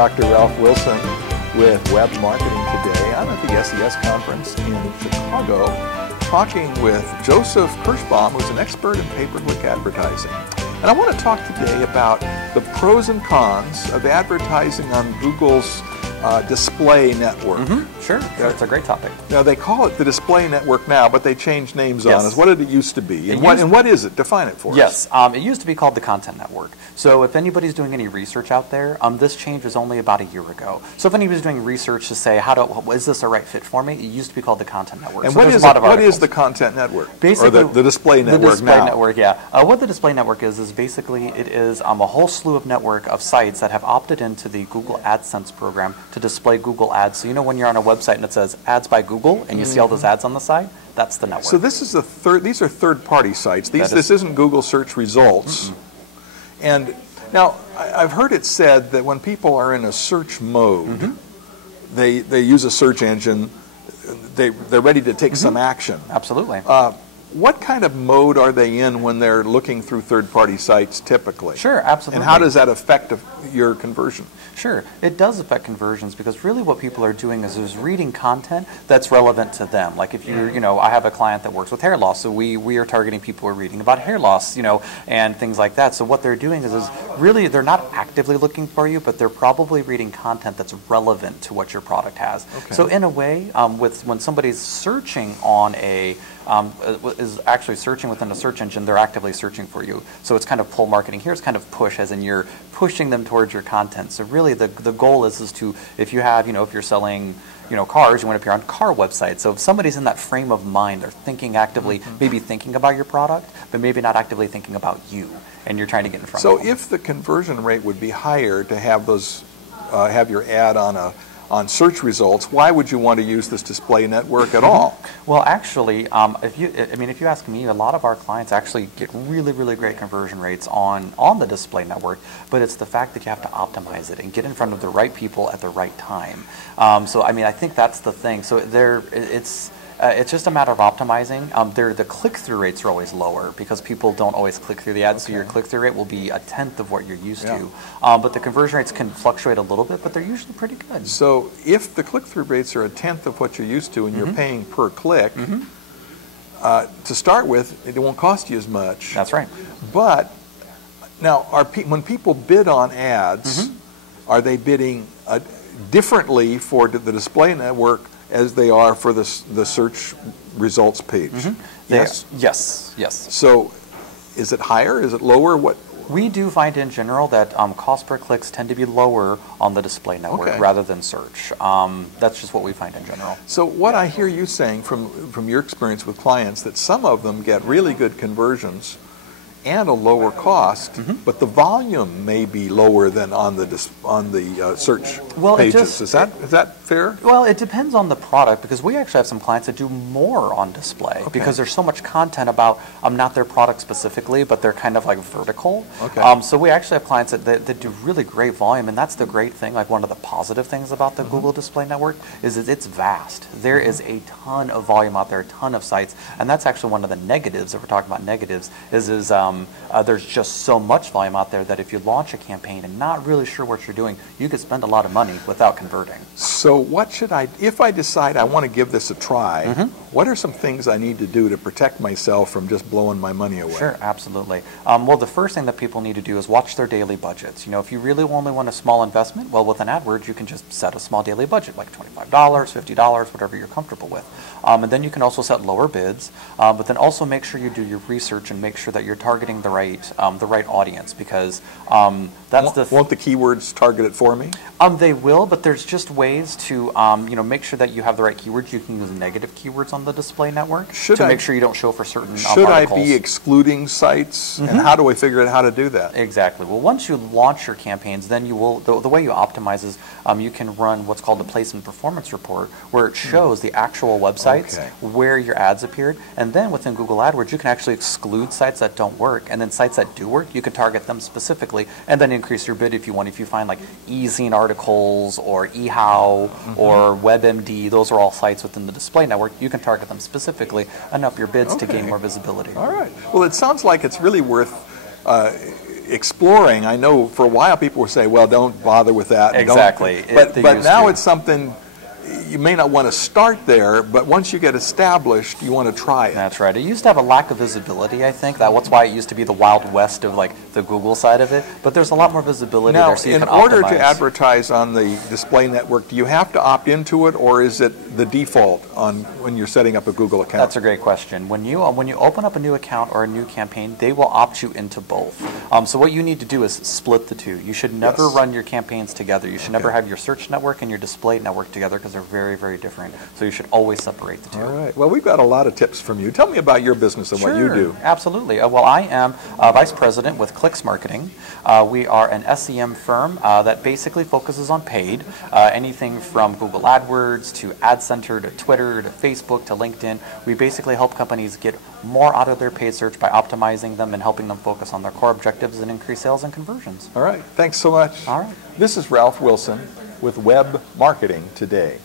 Dr. Ralph Wilson with Web Marketing Today. I'm at the SES conference in Chicago talking with Joseph Kerschbaum, who's an expert in pay-per-click advertising. And I want to talk today about the pros and cons of advertising on Google's display network. Sure, that's a great topic. Now, they call it the display network now, but they changed names on us. What did it used to be? And what is it? Define it for us. Yes, it used to be called the content network. So if anybody's doing any research out there, this change was only about a year ago. So if anybody's doing research to say, is this a right fit for me? It used to be called the content network. And so what is the content network? Basically, or the display network now? The display network, yeah. What the display network is basically it is a whole slew of network of sites that have opted into the Google AdSense program to display Google ads. So you know when you're on a website and it says ads by Google and you see all those ads on the side, that's the network. So this is these are third-party sites. This isn't Google search results. And now I've heard it said that when people are in a search mode, they use a search engine, they're ready to take some action. Absolutely. What kind of mode are they in when they're looking through third-party sites typically? Sure, absolutely. And how does that affect your conversion? Sure, it does affect conversions because really what people are doing is reading content that's relevant to them. Like if I have a client that works with hair loss, so we are targeting people who are reading about hair loss, and things like that. So what they're doing is really they're not actively looking for you, but they're probably reading content that's relevant to what your product has. Okay. So in a way, when somebody's searching on is actually searching within a search engine, they're actively searching for you. So it's kind of pull marketing. Here it's kind of push, as in you're pushing them towards your content. So really the goal is to, if you have, if you're selling, cars, you want to appear on car websites. So if somebody's in that frame of mind, they're thinking actively, maybe thinking about your product, but maybe not actively thinking about you, and you're trying to get in front of them. So if the conversion rate would be higher to have have your ad on search results, why would you want to use this display network at all? Well, actually, if you ask me, a lot of our clients actually get really, really great conversion rates on the display network, but it's the fact that you have to optimize it and get in front of the right people at the right time. I think that's the thing. So it's just a matter of optimizing. The click-through rates are always lower because people don't always click through the ads, so your click-through rate will be 1/10 of what you're used to. But the conversion rates can fluctuate a little bit, but they're usually pretty good. So if the click-through rates are 1/10 of what you're used to and you're paying per click, to start with, it won't cost you as much. That's right. But now, when people bid on ads, are they bidding differently for the display network as they are for the search results page? Yes? Yes. So is it higher? Is it lower? What? We do find in general that cost per clicks tend to be lower on the display network rather than search. That's just what we find in general. So what I hear you saying from your experience with clients, that some of them get really good conversions and a lower cost, but the volume may be lower than on the search pages. Is that fair? Well, it depends on the product because we actually have some clients that do more on display because there's so much content about not their product specifically, but they're kind of like vertical. So we actually have clients that do really great volume, and that's the great thing. Like one of the positive things about the Google Display Network is it's vast. There is a ton of volume out there, a ton of sites, and that's actually one of the negatives. If we're talking about negatives, is there's just so much volume out there that if you launch a campaign and not really sure what you're doing, you could spend a lot of money without converting. So what should if I decide I want to give this a try, what are some things I need to do to protect myself from just blowing my money away? Sure, absolutely. Well, the first thing that people need to do is watch their daily budgets. If you really only want a small investment, well, with an AdWords, you can just set a small daily budget, like $25, $50, whatever you're comfortable with. And then you can also set lower bids, but then also make sure you do your research and make sure that you're targeting the right audience, because that's won't the keywords target it for me? They will, but there's just ways to make sure that you have the right keywords. You can use negative keywords on the display network make sure you don't show for certain Should articles. I be excluding sites, and how do I figure out how to do that? Exactly. Well, once you launch your campaigns, then you will. The way you optimize is you can run what's called a placement performance report, where it shows the actual websites where your ads appeared, and then within Google AdWords, you can actually exclude sites that don't work, and then sites that do work, you can target them specifically, and then increase your bid if you want. If you find like e-zine articles or eHow or WebMD, those are all sites within the display network. You can target them specifically and up your bids to gain more visibility. All right. Well, it sounds like it's really worth exploring. I know for a while people would say, well, don't bother with that. Exactly. But now it's something you may not want to start there, but once you get established, you want to try it. That's right. It used to have a lack of visibility, I think. That's why it used to be the Wild West of like the Google side of it. But there's a lot more visibility now, there, so you can optimize. in order to advertise on the display network, do you have to opt into it, or is it the default on when you're setting up a Google account? That's a great question. When you open up a new account or a new campaign, they will opt you into both. So what you need to do is split the two. You should never run your campaigns together. You should never have your search network and your display network together because they're very, very different. So you should always separate the two. All right. Well, we've got a lot of tips from you. Tell me about your business and what you do. Absolutely. Well, I am Vice President with Clicks Marketing. We are an SEM firm that basically focuses on paid, anything from Google AdWords to Ad Center to Twitter to Facebook to LinkedIn. We basically help companies get more out of their paid search by optimizing them and helping them focus on their core objectives and increase sales and conversions. All right. Thanks so much. All right. This is Ralph Wilson with Web Marketing Today.